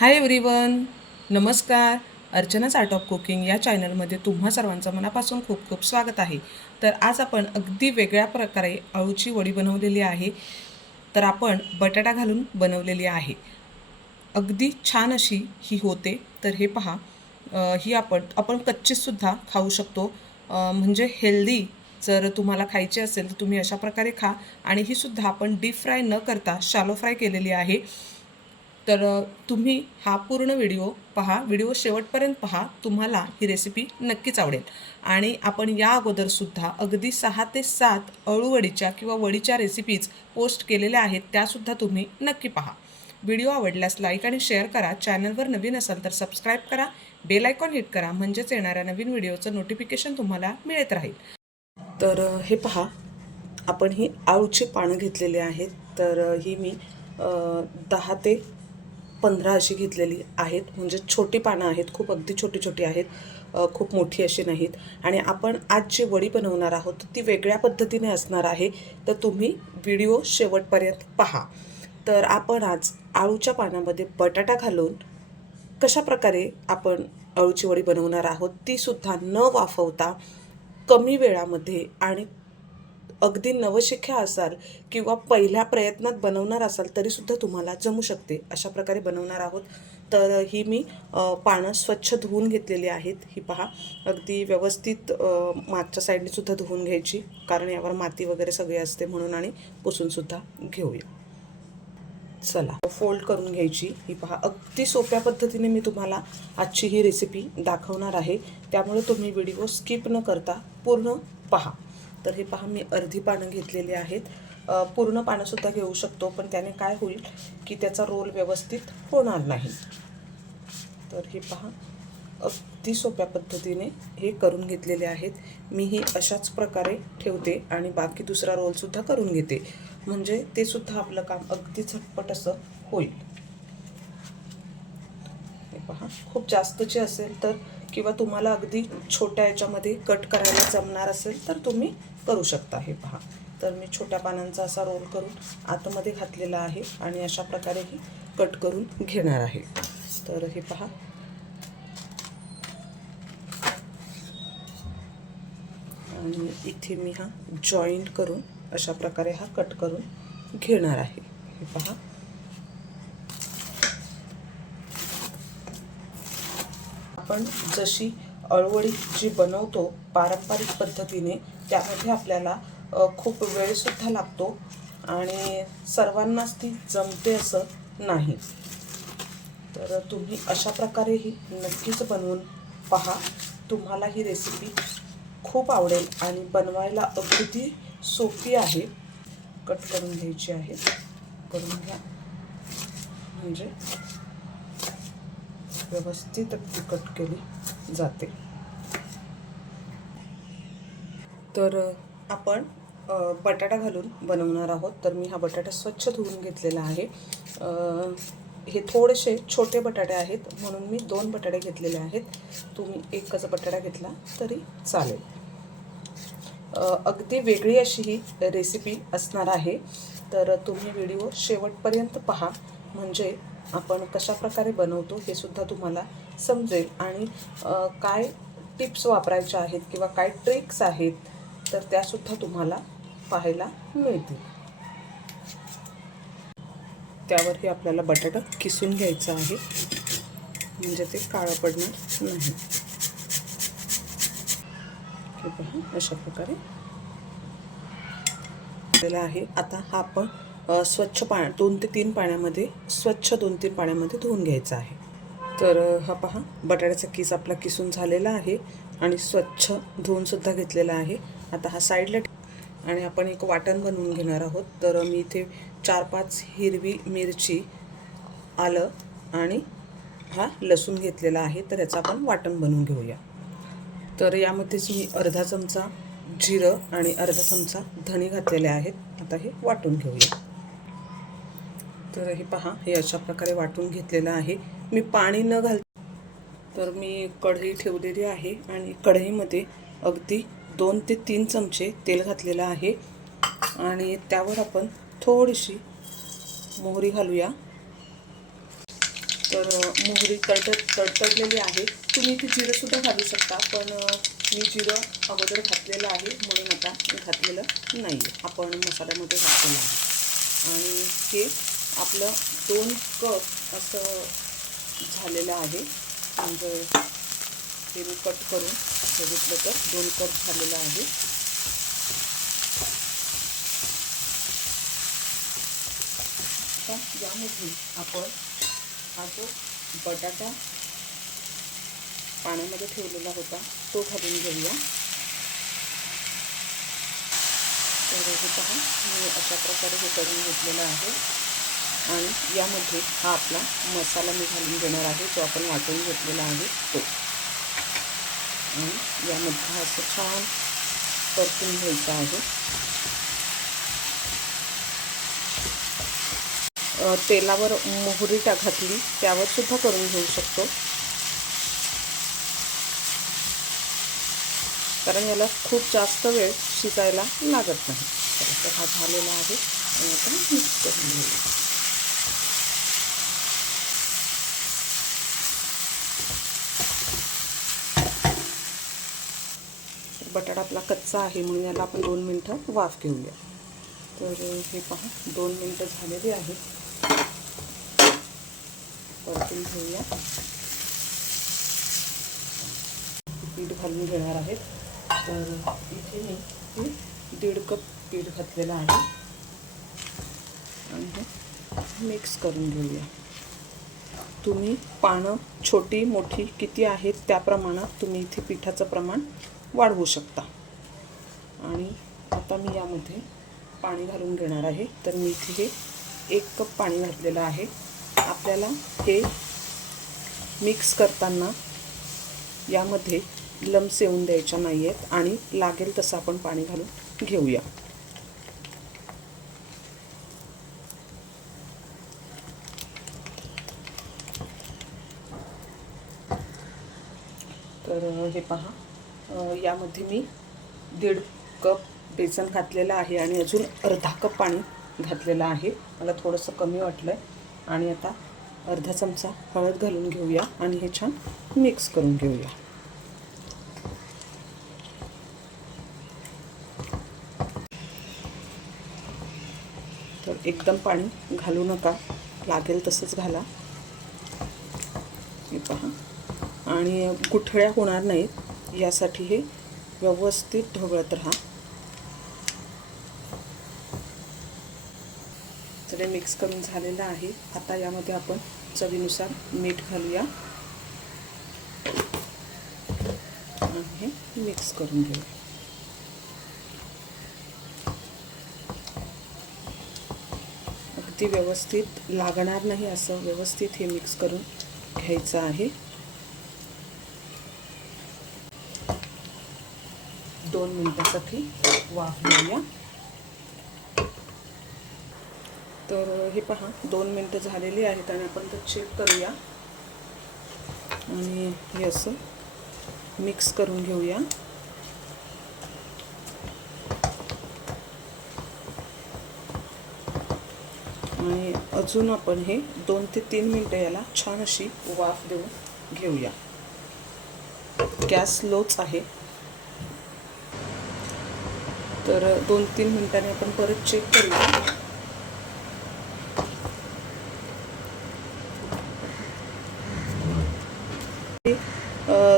Hi everyone नमस्कार. अर्चनाच art of cooking या चॅनलमध्ये तुम्हा सर्वांचं मनापासून खूप खूप स्वागत आहे. तर आज आपण अगदी वेगळ्या प्रकारे अळूची वडी बनवलेली आहे. तर आपण बटाटा घालून बनवलेली आहे. अगदी छान अशी ही होते. तर हे पहा. ही आपण आपण कच्चीसुद्धा खाऊ शकतो. म्हणजे हेल्दी जर तुम्हाला खायची असेल तर तुम्ही अशा प्रकारे खा. आणि ही सुद्धा आपण डीप फ्राय न करता शालो फ्राय केलेली आहे. तर तुम्ही हा पूर्ण व्हिडिओ पहा. व्हिडिओ शेवटपर्यंत पहा. तुम्हाला ही रेसिपी नक्कीच आवडेल. आणि आपण या अगोदरसुद्धा अगदी सहा ते सात अळूवडीच्या किंवा वडीच्या रेसिपीज पोस्ट केलेल्या आहेत त्यासुद्धा तुम्ही नक्की पहा. व्हिडिओ आवडल्यास लाईक आणि शेअर करा. चॅनलवर नवीन असाल तर सबस्क्राईब करा. बेल आयकॉन हिट करा. म्हणजेच येणाऱ्या नवीन व्हिडिओचं नोटिफिकेशन तुम्हाला मिळत राहील. तर हे पहा. आपण ही आळूची पानं घेतलेली आहेत. तर ही मी दहा ते पंधरा अशी घेतलेली आहेत. म्हणजे छोटी पानं आहेत खूप अगदी छोटी छोटी आहेत खूप मोठी अशी नाहीत. आणि आपण आज जी वडी बनवणार आहोत ती वेगळ्या पद्धतीने असणार आहे. तर तुम्ही व्हिडिओ शेवटपर्यंत पहा. तर आपण आज आळूच्या पानामध्ये बटाटा घालून कशा प्रकारे आपण अळूची वडी बनवणार आहोत तीसुद्धा न वाफवता कमी वेळामध्ये आणि अगदी नवशिक्या असाल किंवा पहिल्या प्रयत्नात बनवणार असाल तरीसुद्धा तुम्हाला जमू शकते. अशा प्रकारे बनवणार आहोत. तर ही मी पानं स्वच्छ धुवून घेतलेली आहेत. ही पहा अगदी व्यवस्थित मागच्या साईडनेसुद्धा धुवून घ्यायची कारण यावर माती वगैरे सगळी असते म्हणून आणि पुसूनसुद्धा घेऊया. चला फोल्ड करून घ्यायची. ही पहा अगदी सोप्या पद्धतीने मी तुम्हाला आजची ही रेसिपी दाखवणार आहे. त्यामुळे तुम्ही व्हिडिओ स्किप न करता पूर्ण पहा. तर हे पहा मी अर्धी पानं घेतलेली आहेत. पूर्ण पानंसुद्धा घेऊ शकतो पण त्याने काय होईल की त्याचा रोल व्यवस्थित होणार नाही. तर हे पहा अगदी सोप्या पद्धतीने हे करून घेतलेले आहेत. मी हे अशाच प्रकारे ठेवते आणि बाकी दुसरा रोलसुद्धा करून घेते. म्हणजे ते सुद्धा आपलं काम अगदी झटपट असं होईल. हे पहा खूप जास्तचे असेल तर किंवा तुम्हाला अगदी छोट्या याच्यामध्ये कट करायला जमणार असेल तर तुम्ही करू शकता हे पहा. तर मी छोट्या पानांचा असा रोल करून आतमध्ये घातलेला आहे आणि अशा प्रकारे ही कट करून घेणार आहे. तर हे पहा. आणि इथे मी हा जॉईंट करून अशा प्रकारे हा कट करून घेणार आहे. हे पहा. आपण जशी अळवळी जी बनवतो पारंपरिक पद्धतीने त्यामध्ये आपल्याला खूप वेळसुद्धा लागतो आणि सर्वांनाच ती जमते असं नाही. तर तुम्ही अशा प्रकारे ही नक्कीच बनवून पहा. तुम्हाला ही रेसिपी खूप आवडेल आणि बनवायला अगदी सोपी आहे. कट करून घ्यायची आहे. करून घ्या. म्हणजे व्यवस्थित कट केली जाते. तर आपण बटाटा घालून बनवणार आहोत. तर मी हा बटाटा स्वच्छ धुवून घेतलेला आहे. हे थोडेसे छोटे बटाटे आहेत म्हणून मी दोन बटाटे घेतलेले आहेत. तुम्ही एकच बटाटा घेतला तरी चालेल. अगदी वेगळी अशी ही रेसिपी असणार आहे. तर तुम्ही व्हिडिओ शेवटपर्यंत पहा. म्हणजे आपण कशा प्रकारे बनवतो हे सुद्धा तुम्हाला समजेल. आणि काय टिप्स वापरायच्या आहेत किंवा काय ट्रिक्स आहेत तर त्यासुद्धा तुम्हाला पाहायला मिळतील. त्यावरही आपल्याला बटाटा किसून घ्यायचा आहे. म्हणजे ते काळं पडणार नाही. हे पहा अशा प्रकारे. केलेला आहे आता हा आपण स्वच्छ पा दोन ते तीन पाण्यामध्ये स्वच्छ दोन तीन पाण्यामध्ये धुवून घ्यायचा आहे. तर हा पहा बटाट्याचा किस आपला किसून झालेला आहे आणि स्वच्छ धुवूनसुद्धा घेतलेला आहे. आता हा साईडला आणि आपण एक वाटण बनवून घेणार आहोत. तर मी इथे चार पाच हिरवी मिरची आलं आणि हा लसूण घेतलेला आहे. तर याचं आपण वाटण बनवून घेऊया. तर यामध्येच मी अर्धा चमचा जिरं आणि अर्धा चमचा धणे घातलेले आहेत. आता हे वाटून घेऊया. तर हे पहा हे अशा प्रकारे वाटून घेतलेलं आहे. मी पाणी न घाल तर मी कढई ठेवलेली आहे आणि कढईमध्ये अगदी दोन ते तीन चमचे तेल घातलेलं आहे. आणि त्यावर आपण थोडीशी मोहरी घालूया. तर मोहरी तडतड तडतडलेली आहे. तुम्ही इथे जिरंसुद्धा घालू शकता पण मी जिरं अगोदर घातलेलं आहे. म्हणून आता मी घातलेलं नाही आपण मसाल्यामध्ये घातलेलं आहे. आणि हे आपलं दोन कप असं झालेलं आहे. म्हणजे हे मी कट करून बघितलं तर दोन कप झालेलं आहे. आता यामध्ये आपण हा जो बटाटा पाण्यामध्ये ठेवलेला होता तो घालून घेऊया. तर हे पहा मी अशा प्रकारे हे करून घेतलेलं आहे. आणि यामध्ये हा आपला मसाला मी घालून घेणार आहे जो आपण वाटून घेतलेला आहे. तो आणि यामध्ये असं छान परतून घ्यायचं आहे तेलावर मोहरी टा घातली. त्यावर सुद्धा करून घेऊ शकतो. कारण याला खूप जास्त वेळ शिजायला लागत नाही. तर हा झालेला आहे. आणि आता मिक्स करून घेऊया बटाटा आपला कच्चा आहे म्हणून याला आपण दोन मिनटं वाफ घेऊया. तर हे पहा दोन मिनटं झालेली आहेत परतून घेऊया. पीठ घालून घेणार आहेत तर इथे मी दीड कप पीठ घातलेलं आहे. आणि हे मिक्स करून घेऊया. तुम्ही पानं छोटी मोठी किती आहेत त्याप्रमाणात तुम्ही इथे पिठाचं प्रमाण वाढवू शकता. आणि आता मी यामध्ये पाणी घालून घेणार आहे. तर मी इथे हे एक कप पाणी घातलेलं आहे. आपल्याला हे मिक्स करताना यामध्ये लम्स येऊन द्यायच्या नाही आहेत आणि लागेल तसं आपण पाणी घालून घेऊया. तर हे पहा. यामध्ये मी दीड कप बेसन घातलेलं आहे आणि अजून अर्धा कप पाणी घातलेलं आहे. मला थोडंसं कमी वाटलं आहे आणि आता अर्धा चमचा हळद घालून घेऊया आणि हे छान मिक्स करून घेऊया. तर एकदम पाणी घालू नका. लागेल तसंच घाला. हे पहा. आणि गुठळ्या होणार नाहीत. यासाठी हे व्यवस्थित ढवळत राहा. सगळे मिक्स करून झालेलं आहे. आता यामध्ये आपण चवीनुसार मीठ घालूया. आणि हे मिक्स करून घेऊया अगदी व्यवस्थित लागणार नाही असं व्यवस्थित हे मिक्स करून घ्यायचं आहे. दोन मिनटासाठी वाफ देऊया तर हे पहा दोन मिनटं झालेली आहेत आणि आपण तर चेक करूया. आणि हे असं मिक्स करून घेऊया. आणि अजून आपण हे दोन ते तीन मिनटं याला छान अशी वाफ देऊन घेऊया. गॅस लोच आहे. तर दोन तीन मिनिटांनी आपण परत चेक करूया. हे,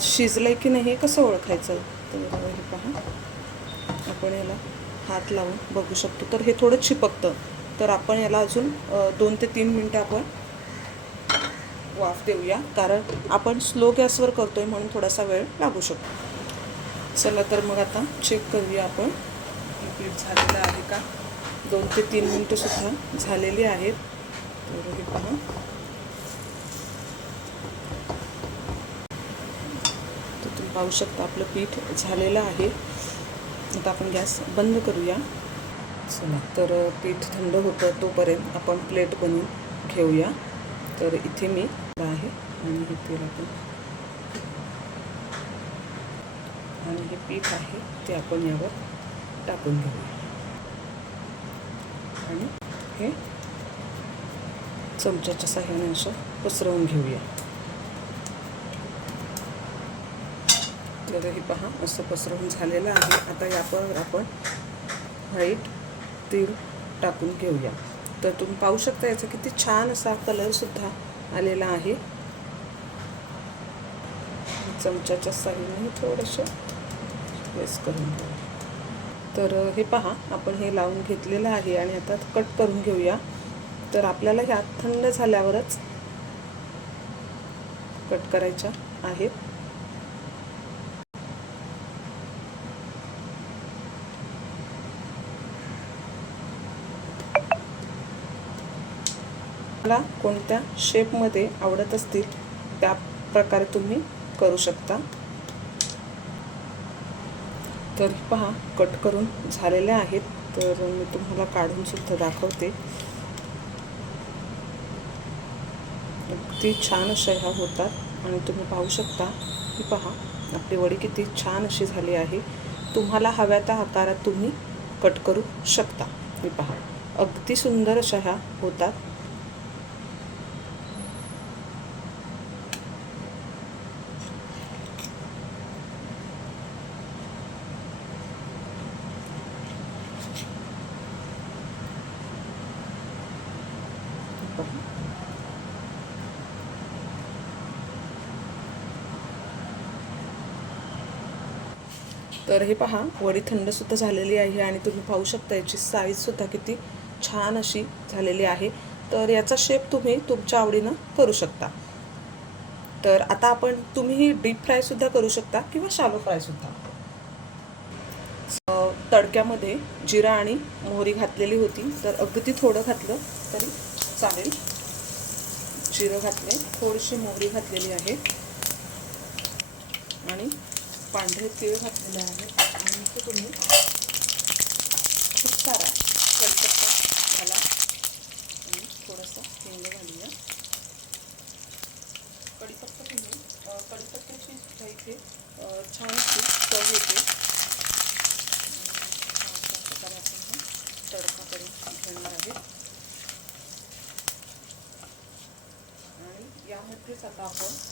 शिजलंय की नाही हे कसं ओळखायचं? तर हे पहा. आपण याला हात लावून बघू शकतो. तर हे थोडं चिपकतं. तर आपण याला अजून दोन ते तीन मिनटं आपण वाफ देऊया. कारण आपण स्लो गॅसवर करतोय म्हणून थोडासा वेळ लागू शकतो. चला तर मग आता चेक करूया आपण. कंप्लीट पीठ झालेलं आहे का? दोन ते तीन मिनटंसुद्धा झालेली आहेत. तर हे पहा तर तुम्ही पाहू शकता आपलं पीठ झालेलं आहे. आता आपण गॅस बंद करूया. चला तर पीठ थंड होतं तोपर्यंत आपण प्लेट बनवून घेऊया. तर इथे मी आहे आणि हे तेल आपण आणि हे पीठ आहे ते आपण यावर टाकून घेऊया आणि हे चमच्याच्या साह्याने असं पसरवून घेऊया. तर हे पहा असं पसरवून झालेलं आहे. आता यावर आपण व्हाईट तीळ टाकून घेऊया. तर तुम्ही पाहू शकता याचा किती छान असा कलरसुद्धा आलेला आहे. चमच्याच्या साह्याने थोडंसं प्रेस करून घेऊ. तर हे पहा आपण हे लावून घेतलेलं आहे आणि आता कट करून घेऊया. तर आपल्याला ह्या थंड झाल्यावरच कट करायच्या आहेत. मला कोणत्या शेपमध्ये आवडत असतील त्या प्रकारे तुम्ही करू शकता. तर पहा कट करून झालेल्या आहेत. तर मी तुम्हाला काढून सुद्धा दाखवते. अगदी छान अशा ह्या होतात. आणि तुम्ही पाहू शकता की पहा आपली वडी किती छान अशी झाली आहे. तुम्हाला हव्या त्या आकारात तुम्ही कट करू शकता. हे पहा अगदी सुंदर अशा ह्या होतात पहा तर हे पहा वडी थंडसुद्धा झालेली आहे आणि तुम्ही पाहू शकता याची साईजसुद्धा किती छान अशी झालेली आहे. तर याचा शेप तुम्ही तुमच्या आवडीनं करू शकता. तर आता आपण तुम्ही डीप फ्रायसुद्धा करू शकता किंवा शालो फ्रायसुद्धा तडक्यामध्ये जिरा आणि मोहरी घातलेली होती तर अगदी थोडं घातलं तरी चालेल. जिरं घातले थोडीशी मोहरी घातलेली आहे. आणि पांढरे तीळ घातलेले आहेत. आणि ते तुम्ही सारा कढीपत्ता घाला. आणि थोडासा हिंग घालूया. कढीपत्ता तुम्ही कढीपत्त्याची सुद्धा इथे छान अशी चव येते. प्रकारे आपण तडका करून घेणार आहे आणि यामध्येच आता आपण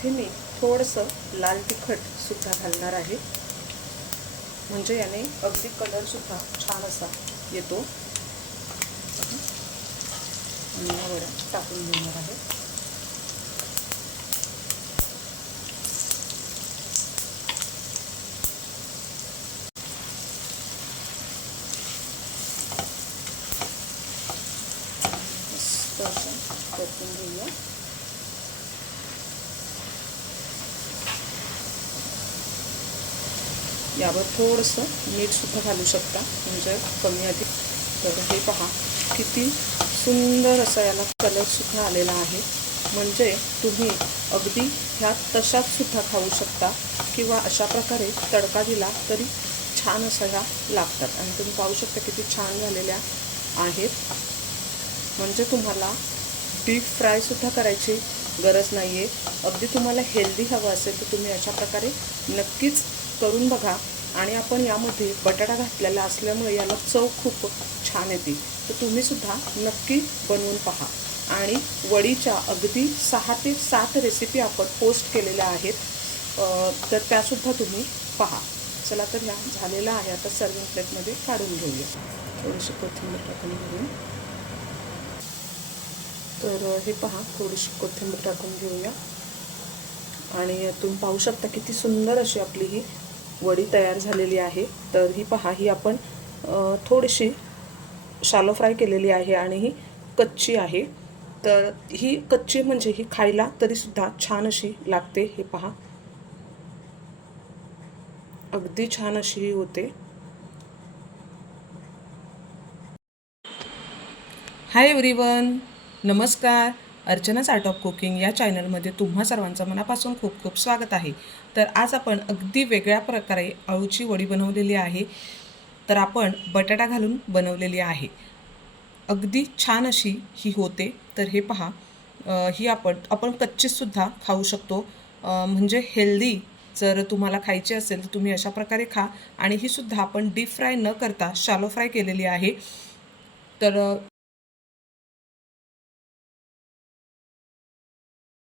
इथे मी थोडंसं लाल तिखट सुद्धा घालणार आहे. म्हणजे याने अगदी कलरसुद्धा छान असा येतो. टाकून घेणार आहे मस्त असं परतून घेऊया यावर थोडंसं मीठसुद्धा घालू शकता. म्हणजे कमी अधिक. तर हे पहा किती सुंदर असा याला कलरसुद्धा आलेला आहे. म्हणजे तुम्ही अगदी ह्या तशातसुद्धा खाऊ शकता किंवा अशा प्रकारे तडका दिला तरी छान असा ह्या लागतात. आणि तुम्ही पाहू शकता किती छान झालेल्या आहेत. म्हणजे तुम्हाला डीप फ्रायसुद्धा करायची गरज नाही आहे अगदी तुम्हाला हेल्दी हवं असेल तर तुम्ही अशा प्रकारे नक्कीच करून बघा. आणि आपण यामध्ये बटाटा घातलेला असल्यामुळे याला चव खूप छान येते. तर तुम्हीसुद्धा नक्की बनवून पहा. आणि वडीच्या अगदी सहा ते सात रेसिपी आपण पोस्ट केलेल्या आहेत. तर त्यासुद्धा तुम्ही पहा. चला तर ह्या झालेला आहे. आता सर्विंग प्लेटमध्ये काढून घेऊया. थोडीशी कोथिंबीर टाकून घेऊया. तर हे पहा थोडीशी कोथिंबीर टाकून घेऊया. आणि तुम्ही पाहू शकता किती सुंदर अशी आपली ही वडी तयार झालेली आहे. तर ही पहा ही आपण थोडीशी शालो फ्राय केलेली आहे आणि ही कच्ची आहे. तर ही कच्ची म्हणजे ही खायला तरीसुद्धा छान अशी लागते हे पहा. अगदी छान अशी ही होते. हाय एव्हरीवन नमस्कार. अर्चनाच आर्ट ऑफ कुकिंग या चॅनलमध्ये तुम्हा सर्वांचं मनापासून खूप खूप स्वागत आहे. तर आज आपण अगदी वेगळ्या प्रकारे अळूची वडी बनवलेली आहे. तर आपण बटाटा घालून बनवलेली आहे. अगदी छान अशी ही होते. तर हे पहा. ही आपण आपण कच्चीसुद्धा खाऊ शकतो. म्हणजे हेल्दी जर तुम्हाला खायची असेल तर तुम्ही अशा प्रकारे खा. आणि ही सुद्धा आपण डीप फ्राय न करता शालो फ्राय केलेली आहे. तर